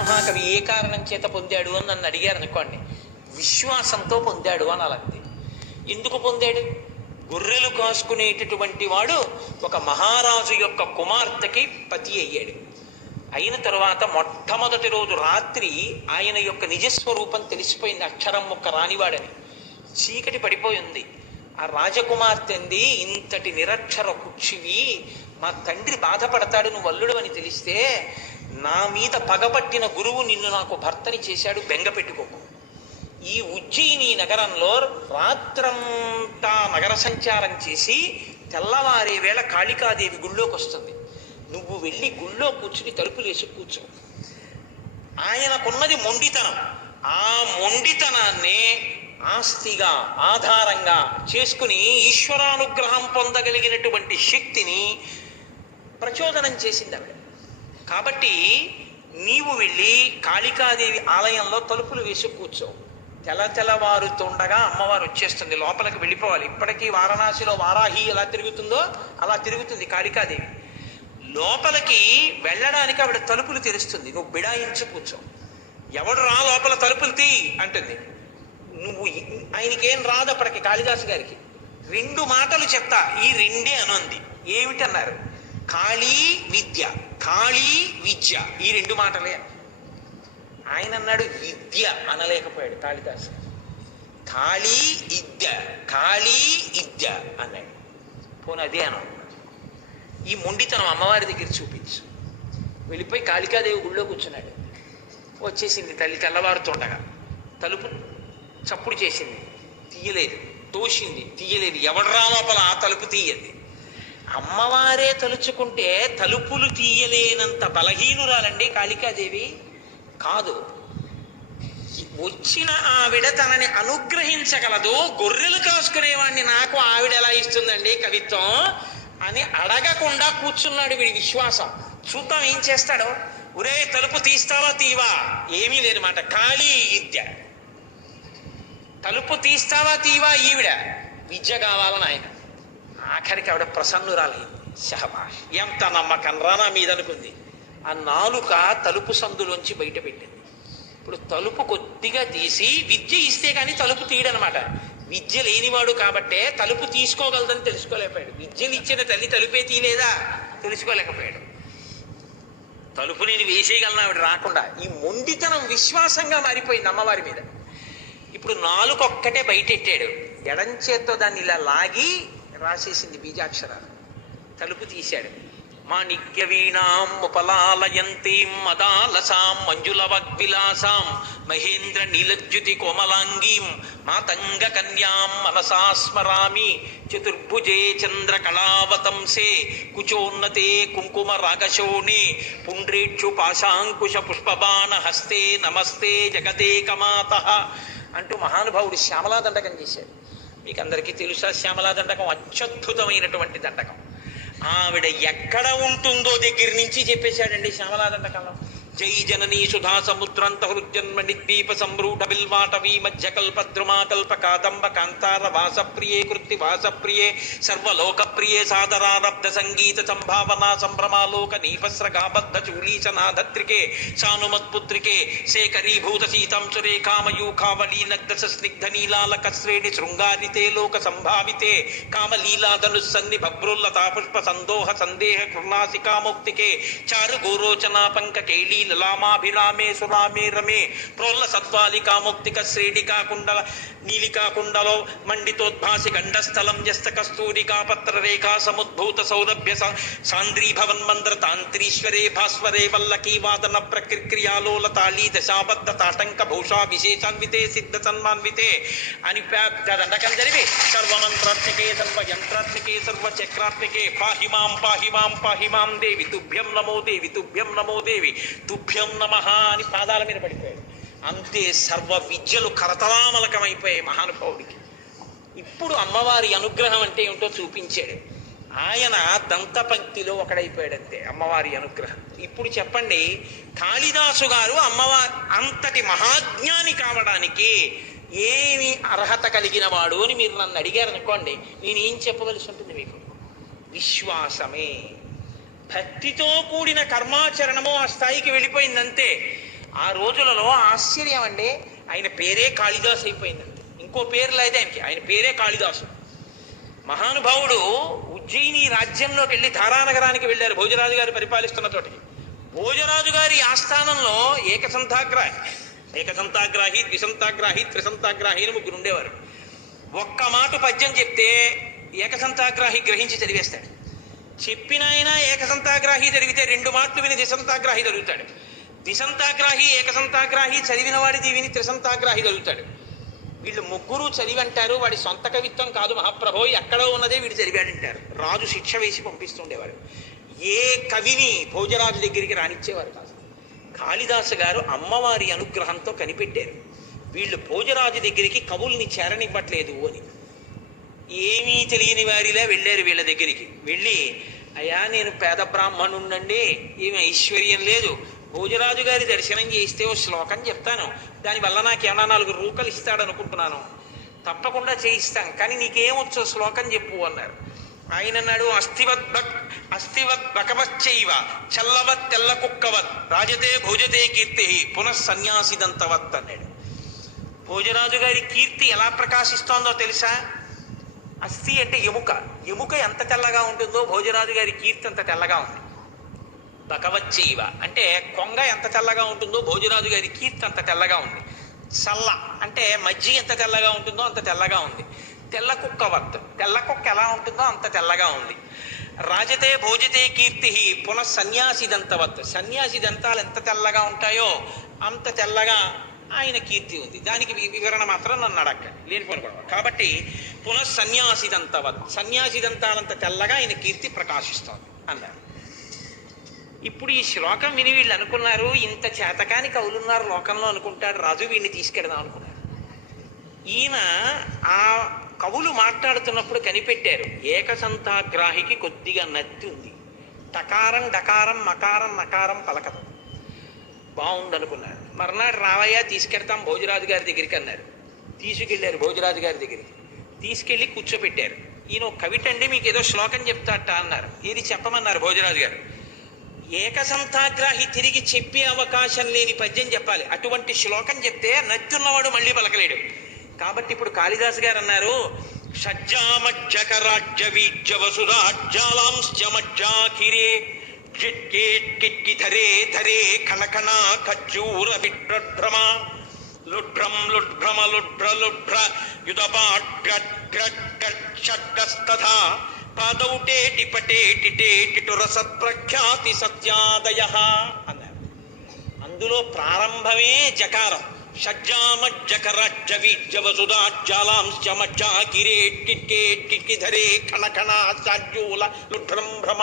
మహాకవి ఏ కారణం చేత పొందాడు అని నన్ను అడిగారు అనుకోండి, విశ్వాసంతో పొందాడు అని అలంది. ఎందుకు పొందాడు? గొర్రెలు కాసుకునేటటువంటి వాడు ఒక మహారాజు యొక్క కుమార్తెకి పతి అయ్యాడు. అయిన తరువాత మొట్టమొదటి రోజు రాత్రి ఆయన యొక్క నిజస్వరూపం తెలిసిపోయింది, అక్షరం ముక్క రానివాడని. చీకటి పడిపోయింది. ఆ రాజకుమార్తె అంది, ఇంతటి నిరక్షర కుక్షివి, మా తండ్రి బాధపడతాడు నువ్వు అల్లుడు అని తెలిస్తే, నా మీద పగపట్టిన గురువు నిన్ను నాకు భర్తని చేశాడు, బెంగ పెట్టుకోకు. ఈ ఉజ్జయిని నగరంలో రాత్రంతా నగర సంచారం చేసి తెల్లవారే వేళ కాళికాదేవి గుళ్ళోకి వస్తుంది. నువ్వు వెళ్ళి గుళ్ళో కూర్చుని తలుపులు వేసి కూర్చో. ఆయనకున్నది మొండితనం. ఆ మొండితనాన్నే ఆస్తిగా ఆధారంగా చేసుకుని ఈశ్వరానుగ్రహం పొందగలిగినటువంటి శక్తిని ప్రచోదనం చేసింది ఆవిడ. కాబట్టి నీవు వెళ్ళి కాళికాదేవి ఆలయంలో తలుపులు వేసి కూర్చో. తెల్లవారుతుండగా అమ్మవారు వచ్చేస్తుంది, లోపలికి వెళ్ళిపోవాలి. ఇప్పటికీ వారణాసిలో వారాహి ఎలా తిరుగుతుందో అలా తిరుగుతుంది కాళికాదేవి. లోపలికి వెళ్ళడానికి ఆవిడ తలుపులు తెరుస్తుంది, నువ్వు బిడాయించి కూర్చో. ఎవడు రా లోపల తలుపులు తీ అంటుంది. నువ్వు ఆయనకేం రాదు అప్పటికి, కాళిదాసు గారికి 2 మాటలు చెప్తా, ఈ 2 అనుంది. ఏమిటన్నారు? కాళీ విద్య, కాళీ విద్య, ఈ 2 మాటలే. ఆయన అన్నాడు విద్య అనలేకపోయాడు కాళిదాసు. కాళీ విద్య, కాళీ విద్య అన్నాడు. పోనీ అదే అను. ఈ మొండితనం అమ్మవారి దగ్గర చూపించు. వెళ్ళిపోయి కాళికాదేవి గుళ్ళో కూర్చున్నాడు. వచ్చేసింది తల్లి తెల్లవారుతుండగా. తలుపు చప్పుడు చేసింది, తీయలేదు. తోసింది, తీయలేదు. ఎవడ్రా లోపల ఆ తలుపు తీయది. అమ్మవారే తలుచుకుంటే తలుపులు తీయలేనంత బలహీనురాలండి కాళికాదేవి కాదు. వచ్చిన ఆవిడ తనని అనుగ్రహించగలదు. గొర్రెలు కాసుకునేవాడిని నాకు ఆవిడ ఎలా ఇస్తుందండి కవిత్వం అని అడగకుండా కూర్చున్నాడు వీడి విశ్వాసం. చూద్దాం ఏం చేస్తాడో. ఒరే తలుపు తీస్తావా తీవా? ఏమీ లేదు మాట. కాళీ విద్య, తలుపు తీస్తావా తీవా? ఈవిడ విద్య కావాలని ఆయన. ఆఖరికి ఆవిడ ప్రసన్నురాలైంది. శహబాష్, ఎంత నమ్మకం రానా మీద అనుకుంది. ఆ నాలుక తలుపు సందులోంచి బయట పెట్టింది. ఇప్పుడు తలుపు కొద్దిగా తీసి విద్య ఇస్తే కానీ తలుపు తీయడనమాట. విద్య లేనివాడు కాబట్టే తలుపు తీసుకోగలదని తెలుసుకోలేకపోయాడు. విద్యను ఇచ్చిన తల్లి తలుపే తీయలేదా తెలుసుకోలేకపోయాడు. తలుపు నేను వేసేయగలను ఆవిడ రాకుండా. ఈ మొండితనం విశ్వాసంగా మారిపోయింది అమ్మవారి మీద. ఇప్పుడు నాలుక ఒక్కటే బయటెట్టాడు. ఎడం చేత్తో దాన్ని ఇలా లాగి రాసేసింది బీజాక్షరాలు. తలుపు తీశాడు. మాణిక్య వీణాం ఉపలాలయంతీం మదాలసాం మంజుల వాగ్విలాసాం మహేంద్ర నీలజ్యుతి కోమలాంగీం మాతంగ కన్యాం మనసా స్మరామి చతుర్భుజే చంద్ర కళావతంసే కుచోన్నతే కుంకుమ రాగశోణే పుండ్రేక్షు పాశాంకుశ పుష్పబాణ హస్తే నమస్తే జగదేకమాతః అంటూ మహానుభావుడు శ్యామలా దండకం చేశాడు. మీకు అందరికీ తెలుసా శ్యామలా దండకం అత్యద్భుతమైనటువంటి దండకం. ఆవిడ ఎక్కడ ఉంటుందో దగ్గర నుంచి చెప్పేశాడండి శ్యామలా దండకంలో. జై జననీ సుధా సముద్రంత హృజన్మణి ద్వీప సంరూఢ బిల్వాటవీ మధ్య కల్పద్రుమా కల్ప కాదంబ కాంతార వాసప్రియే కృత్తి వాసప్రియే సర్వలోకప్రియే సాదరారబ్ధ సంగీత సంభావనా సంభ్రమాలోక నీపస్రగాబద్ధ చూలీచనాధత్రికే సానుమత్పుత్రికే శేఖరీభూత సీతాం సురేఖామయూఖావలీనగ్ధ స్నిగ్ధ నీలాలక శ్రేణి శృంగారితే లోక సంభావితే కామలీలాధనుస్సన్ని భభ్రుల్లతా పుష్ప సందోహ సందేహ కృణాసికాముక్తికే చారు గోరోచనా పంక కేళీ లలామాభిరామే సురామే రమే ప్రోల్ల సద్వాలికాముక్తిక శ్రేణికా కుండల నీలికా కుండలో మండితోద్భాసి గండస్థలం న్యస్త కస్తూరికా పత్రరేఖా సముద్భూత సౌరభ్య సాంద్రీభవన్మంద్ర తాంత్రీశ్వరే భాస్వరే వల్లకీ వాదన ప్రక్రియాలోల తాళీ దశాబద్ధ తాటంక భూషా విశేషాన్వితే సిద్ధ సన్మాన్వితే అని దండకం జరిపి సర్వమంత్రాత్మికే సర్వయంత్రాత్మికే సర్వచక్రాత్మికే పాహిమాం పాహిమాం పాహిమాం దేవి తుభ్యం నమో దేవి తుభ్యం నమో దేవి తుభ్యం నమః అని పాదాల మీద పడిపోయాడు. అంతే, సర్వ విద్యలు కరతలామలకమైపోయాయి మహానుభావుడికి. ఇప్పుడు అమ్మవారి అనుగ్రహం అంటే ఏమిటో చూపించాడు. ఆయన దంతపంక్తిలో ఒకడైపోయాడంతే అమ్మవారి అనుగ్రహం. ఇప్పుడు చెప్పండి, కాళిదాసు గారు అమ్మవారి అంతటి మహాజ్ఞాని కావడానికి ఏమి అర్హత కలిగిన వాడు అని మీరు నన్ను అడిగారు అనుకోండి, నేనేం చెప్పవలసి ఉంటుంది మీకు? విశ్వాసమే. భక్తితో కూడిన కర్మాచరణము ఆ స్థాయికి వెళ్ళిపోయిందంతే. ఆ రోజులలో ఆశ్చర్యం అండి, ఆయన పేరే కాళిదాసు అయిపోయిందండి. ఇంకో పేరు లేదు ఆయనకి, ఆయన పేరే కాళిదాసు. మహానుభావుడు ఉజ్జయిని రాజ్యంలోకి వెళ్ళి ధారానగరానికి వెళ్ళారు, భోజరాజు గారు పరిపాలిస్తున్న చోటికి. భోజరాజు గారి ఆస్థానంలో ఏకసంతాగ్రాహి, ద్విసంతాగ్రాహి, త్రిసంతాగ్రాహి అని ముగ్గురు ఉండేవారు. ఒక్క మాట పద్యం చెప్తే ఏకసంతాగ్రాహి గ్రహించి చదివేస్తాడు. చెప్పిన ఆయన ఏకసంతాగ్రాహి చదివితే 2 మాటలు విని ద్విసంతాగ్రాహి చదువుతాడు. ద్విసంతాగ్రాహి ఏకసంతాగ్రాహి చదివిన వాడిది విని త్రిసంతాగ్రాహి చదువుతాడు. వీళ్ళు ముగ్గురు చదివంటారు, వాడి సొంత కవిత్వం కాదు మహాప్రభో, ఎక్కడో ఉన్నదే వీడు చదివాడంటారు. రాజు శిక్ష వేసి పంపిస్తుండేవాడు. ఏ కవిని భోజరాజు దగ్గరికి రానిచ్చేవారు కాదు. కాళిదాసు గారు అమ్మవారి అనుగ్రహంతో కనిపెట్టారు, వీళ్ళు భోజరాజు దగ్గరికి కవుల్ని చేరనివ్వట్లేదు అని. ఏమీ తెలియని వారిలా వెళ్ళారు వీళ్ళ దగ్గరికి. వెళ్ళి, అయ్యా నేను పేద బ్రాహ్మణుండండి, ఏమి ఐశ్వర్యం లేదు, భోజరాజు గారి దర్శనం చేయిస్తే ఓ శ్లోకం చెప్తాను, దానివల్ల నాకేమన్నా 4 రూకలు ఇస్తాడనుకుంటున్నాను, తప్పకుండా చేయిస్తాను, కానీ నీకేమొచ్చో శ్లోకం చెప్పు అన్నారు. ఆయన అన్నాడు, అస్థివత్ బకవచ్చైవ చల్లవత్ తెల్ల కుక్కవత్ రాజతే భోజతే కీర్తి పునఃసన్యాసిదంతవత్ అన్నాడు. భోజరాజు గారి కీర్తి ఎలా ప్రకాశిస్తోందో తెలుసా? అస్థి అంటే ఎముక, ఎముక ఎంత తెల్లగా ఉంటుందో భోజరాజు గారి కీర్తి అంత తెల్లగా ఉంది. బకవచ్చైవ అంటే కొంగ ఎంత తెల్లగా ఉంటుందో భోజరాజు గారి కీర్తి అంత తెల్లగా ఉంది. చల్ల అంటే మజ్జిగ ఎంత తెల్లగా ఉంటుందో అంత తెల్లగా ఉంది. తెల్ల కుక్కవత్, తెల్ల కుక్క ఎలా ఉంటుందో అంత తెల్లగా ఉంది. రాజతే భోజతే కీర్తి పునఃసన్యాసిదంతవత్, సన్యాసి దంతాలు ఎంత తెల్లగా ఉంటాయో అంత తెల్లగా ఆయన కీర్తి ఉంది. దానికి వివరణ మాత్రం నన్ను అడగండి, లేనిపోను కూడా. కాబట్టి పునఃసన్యాసిదంతవత్, సన్యాసి దంతాలంత తెల్లగా ఆయన కీర్తి ప్రకాశిస్తోంది అన్నారు. ఇప్పుడు ఈ శ్లోకం విని వీళ్ళు అనుకున్నారు, ఇంత చేతకాని కవులున్నారు లోకంలో అనుకుంటాడు రాజు, వీడిని తీసుకెడదాం అనుకున్నారు. ఈయన ఆ కవులు మాట్లాడుతున్నప్పుడు కనిపెట్టారు, ఏకసంతాగ్రాహికి కొద్దిగా నత్తి ఉంది, టకారం డకారం మకారం నకారం పలకదు, బాగుందనుకున్నాడు. మర్నాడు రావయ్యా తీసుకెడతాం భోజరాజు గారి దగ్గరికి అన్నారు. తీసుకెళ్ళారు భోజరాజు గారి దగ్గరికి, తీసుకెళ్ళి కూర్చోపెట్టారు. ఈయన కవిటండి, మీకు ఏదో శ్లోకం చెప్తాట అన్నారు. ఏది చెప్పమన్నారు భోజరాజు గారు. ఏకసంతాగ్రాహి తిరిగి చెప్పే అవకాశం లేని పద్యం చెప్పాలి, అటువంటి శ్లోకం చెప్తే నత్తున్నవాడు మళ్ళీ పలకలేడు. కాబట్టి ఇప్పుడు కాళిదాసు గారు అన్నారు, షజ్జామజ్జకరాజ్య వీజ్య వసురాజ్యాలాంశ్చమజ్జాకిరే ధరే ధరే కణకణ ఖజ్జూర విడ్రభ్రమ లుఢ్రం లుఢ్రమ లుఢ్ర లుఢ్ర యుధపాడ్గస్తథా పాదౌటేటి పటేటి టేటిటు రసత్ప్రఖ్యాతి సత్యాదయ అన్నారు. అందులో ప్రారంభమే జకారం. షజ్జామజ్జకరాజ్య వీజ్య వసుదాజ్జాలాంశ్చమజ్జాకిరే ధరే కణకణ చాజ్యూల లుఢ్రం భ్రమ.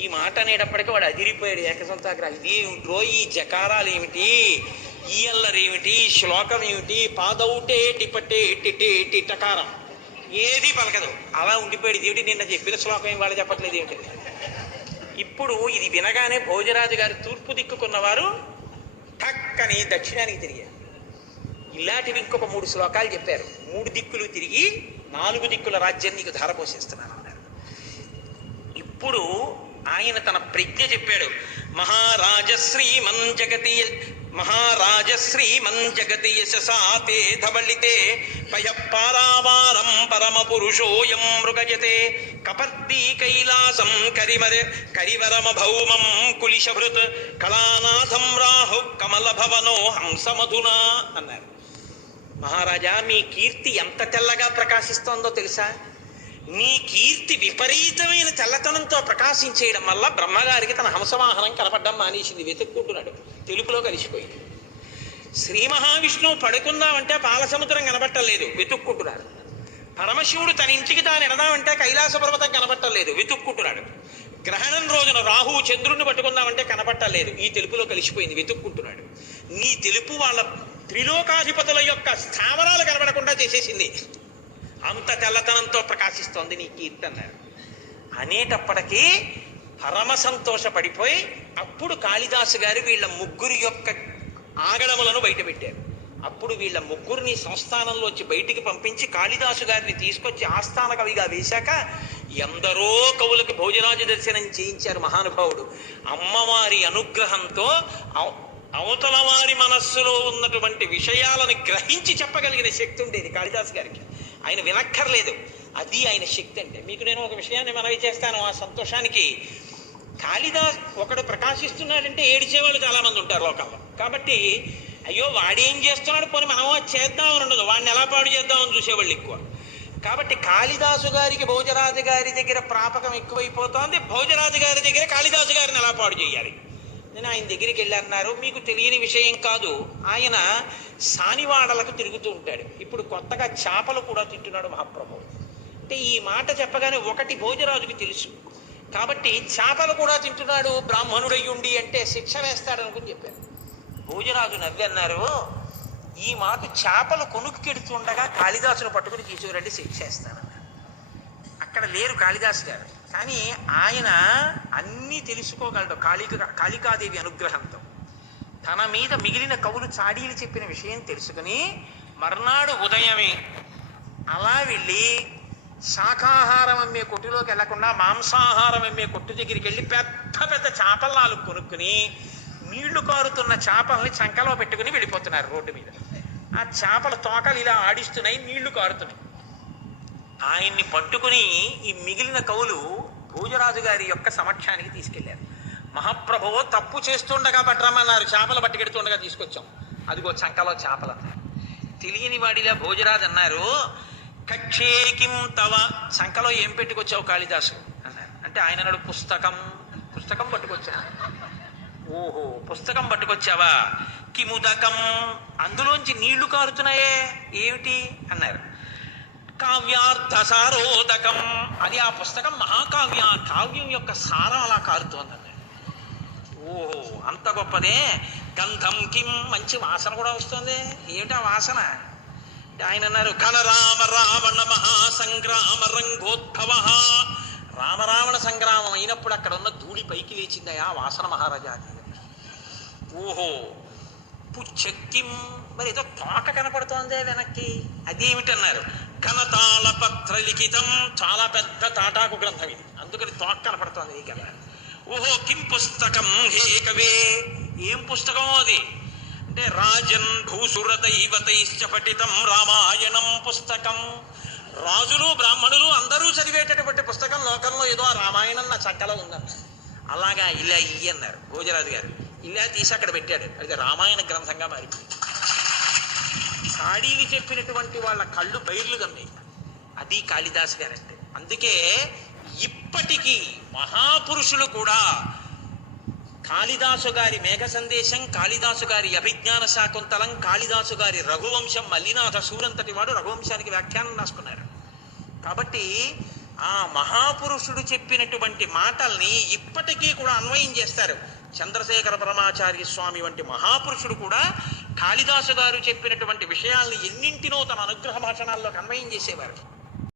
ఈ మాట అనేటప్పటికీ వాడు అదిరిపోయాడు ఏకసంతాగ్రాహి. ఇదేమిటో ఈ జకారాలు ఏమిటి, ఈ అల్లరేమిటి, శ్లోకం ఏమిటి, పాదౌటేటి పటేటి టకారం ఏది పలకదు, అలా ఉండిపోయాడు. ఇదేమిటి నిన్న చెప్పిన శ్లోకం ఏం వాళ్ళు చెప్పట్లేదు ఏమిటి. ఇప్పుడు ఇది వినగానే భోజరాజు గారు తూర్పు దిక్కుకున్నవారు టక్కని దక్షిణానికి తిరిగారు. ఇలాంటివి ఇంకొక 3 శ్లోకాలు చెప్పారు. 3 దిక్కులు తిరిగి 4 దిక్కుల రాజ్యం నీకు ధారపోసేస్తున్నాను అన్నారు. ఇప్పుడు ఆయన తన ప్రజ్ఞ చెప్పాడు. మహారాజశ్రీమన్ జగతి యశసాతే ధవళితే పయఃపారావారం పరమ పురుషోయం మృగజతే కపర్దీ కైలాసం కరివరమ భౌమం కులిశభృత్ కళానాథం రాహు కమల భవనో హంసమధునా అన్నారు. మహారాజా, మీ కీర్తి ఎంత తెల్లగా ప్రకాశిస్తోందో తెలుసా? నీ కీర్తి విపరీతమైన తెల్లతనంతో ప్రకాశించేయడం వల్ల బ్రహ్మగారికి తన హంసవాహనం కనపడ్డం మానేసింది, వెతుక్కుంటున్నాడు, తెలుపులో కలిసిపోయింది. శ్రీ మహావిష్ణువు పడుకుందామంటే పాలసముద్రం కనబట్టలేదు, వెతుక్కుంటున్నాడు. పరమశివుడు తన ఇంటికి తాను ఎడదామంటే కైలాస పర్వతం కనబట్టలేదు, వెతుక్కుంటున్నాడు. గ్రహణం రోజున రాహువు చంద్రుడిని పట్టుకుందామంటే కనబట్టలేదు, ఈ తెలుపులో కలిసిపోయింది, వెతుక్కుంటున్నాడు. నీ తెలుపు వాళ్ళ త్రిలోకాధిపతుల యొక్క స్థావరాలు కనబడకుండా చేసేసింది, అంత తెల్లతనంతో ప్రకాశిస్తోంది నీ కీర్తి అన్నారు. అనేటప్పటికీ పరమ సంతోషపడిపోయి అప్పుడు కాళిదాసు గారు వీళ్ళ ముగ్గురి యొక్క ఆగడములను బయటపెట్టారు. అప్పుడు వీళ్ళ ముగ్గురిని సంస్థానంలోంచి బయటికి పంపించి కాళిదాసు గారిని తీసుకొచ్చి ఆస్థాన కవిగా వేశాక ఎందరో కవులకు భోజరాజు దర్శనం చేయించారు మహానుభావుడు. అమ్మవారి అనుగ్రహంతో అవతల వారి మనస్సులో ఉన్నటువంటి విషయాలను గ్రహించి చెప్పగలిగిన శక్తి ఉండేది కాళిదాసు గారికి. ఆయన వినక్కర్లేదు. అది ఆయన శక్తి అంటే. మీకు నేను ఒక విషయాన్ని మనవి చేస్తాను. ఆ సంతోషానికి కాళిదాస్ ఒకడు ప్రకాశిస్తున్నాడంటే ఏడిచేవాళ్ళు చాలామంది ఉంటారు లోకంలో. కాబట్టి అయ్యో వాడేం చేస్తున్నాడు, పోనీ మనం చేద్దామని ఉండదు, వాడిని ఎలా పాడు చేద్దామని చూసేవాళ్ళు ఎక్కువ. కాబట్టి కాళిదాసు గారికి భోజరాజు గారి దగ్గర ప్రాపకం ఎక్కువైపోతోంది. భోజరాజు గారి దగ్గర కాళిదాసు గారిని ఎలా పాడు చేయాలి. నేను ఆయన దగ్గరికి వెళ్ళి అన్నారు, మీకు తెలియని విషయం కాదు, ఆయన సానివాడలకు తిరుగుతూ ఉంటాడు. ఇప్పుడు కొత్తగా చేపలు కూడా తింటున్నాడు మహాప్రభువు. అంటే ఈ మాట చెప్పగానే ఒకటి భోజరాజుకి తెలుసు. కాబట్టి చేపలు కూడా తింటున్నాడు బ్రాహ్మణుడయ్యుండి అంటే శిక్ష వేస్తాడు అనుకుని చెప్పారు. భోజరాజు నవ్వి అన్నారు, ఈ మాట చేపలు కొనుక్కెడుతుండగా కాళిదాసును పట్టుకుని తీసుకురండి, శిక్ష వేస్తానన్నారు. అక్కడ లేరు కాళిదాసు గారు, కానీ ఆయన అన్నీ తెలుసుకోగలడు కాళికాదేవి అనుగ్రహంతో. తన మీద మిగిలిన కవులు చాడీలు చెప్పిన విషయం తెలుసుకుని మర్నాడు ఉదయమే అలా వెళ్ళి శాకాహారం అమ్మే కొట్టులోకి వెళ్లకుండా మాంసాహారం అమ్మే కొట్టు దగ్గరికి వెళ్ళి పెద్ద పెద్ద చేపల నాలుగు కొనుక్కుని నీళ్లు కారుతున్న చేపల్ని చంకలో పెట్టుకుని వెళ్ళిపోతున్నారు రోడ్డు మీద. ఆ చేపల తోకలు ఇలా ఆడిస్తున్నాయి, నీళ్లు కారుతున్నాయి. ఆయన్ని పట్టుకుని ఈ మిగిలిన కవులు భోజరాజు గారి యొక్క సమక్షానికి తీసుకెళ్లారు. మహాప్రభువు తప్పు చేస్తుండగా పట్టరమన్నారు, చేపలు పట్టుకెడుతుండగా తీసుకొచ్చాం, అదిగో చంకలో చేపలు. తెలియని వాడిలా భోజరాజు అన్నారు, కక్షేకిం తవ, శంకలో ఏం పెట్టుకొచ్చావు కాళిదాసు అన్నారు. అంటే ఆయన అన్నాడు, పుస్తకం పట్టుకొచ్చా. ఓహో పుస్తకం పట్టుకొచ్చావా, కిముదకం, అందులోంచి నీళ్లు కారుతున్నాయే ఏమిటి అన్నారు. కావ్యార్థసారోదకం, అది ఆ పుస్తకం కావ్యం యొక్క సారం అలా కారుతోంది అన్నాడు. ఓహో అంత గొప్పదే. గంధం కిం, మంచి వాసన కూడా వస్తుంది, ఏమిటా వాసన. ఆయన అన్నారు, ఘనరామ రావణ మహాసంగ్రామ రంగోద్భవ, రామరావణ సంగ్రామం అయినప్పుడు అక్కడ ఉన్న ధూళి పైకి లేచిందయా వాసన మహారాజాది. ఓహో పుచ్చక్కిం, మరి ఏదో తోక కనపడుతోందే వెనక్కి, అదేమిటన్నారు. ఘనతాళ పత్ర లిఖితం, చాలా పెద్ద తాటాకు గ్రంథం ఇది, అందుకని తోక కనపడుతోంది ఈ కన్నా. ఓహో కిం పుస్తకం హే కవే, ఏం పుస్తకం అది అంటే రాజన్ భూసురతైవతైశ్చ పఠితం రామాయణం పుస్తకం, రాజులు బ్రాహ్మణులు అందరూ చదివేటటువంటి పుస్తకం లోకంలో ఏదో ఆ రామాయణం నా చక్కలో ఉందన్న. అలాగా ఇలా ఇయ్యి అన్నారు భోజరాజు గారు. ఇలా తీసి అక్కడ పెట్టాడు, అది రామాయణ గ్రంథంగా మారిపోయింది. సాడీలు చెప్పినటువంటి వాళ్ళ కళ్ళు బైర్లు గమ్మాయి. అది కాళిదాసు గారంటే. అందుకే ఇప్పటికీ మహాపురుషులు కూడా కాళిదాసు గారి మేఘ సందేశం, కాళిదాసు గారి అభిజ్ఞాన శాకుంతలం, కాళిదాసు గారి రఘువంశం, మల్లినాథ సూరంతటి వాడు రఘువంశానికి వ్యాఖ్యానం రాసుకున్నారు. కాబట్టి ఆ మహాపురుషుడు చెప్పినటువంటి మాటల్ని ఇప్పటికీ కూడా అన్వయం చేస్తారు. చంద్రశేఖర పరమాచార్య స్వామి వంటి మహాపురుషుడు కూడా కాళిదాసు గారు చెప్పినటువంటి విషయాల్ని ఎన్నింటినో తన అనుగ్రహ భాషణాల్లోకి అన్వయం చేసేవారు.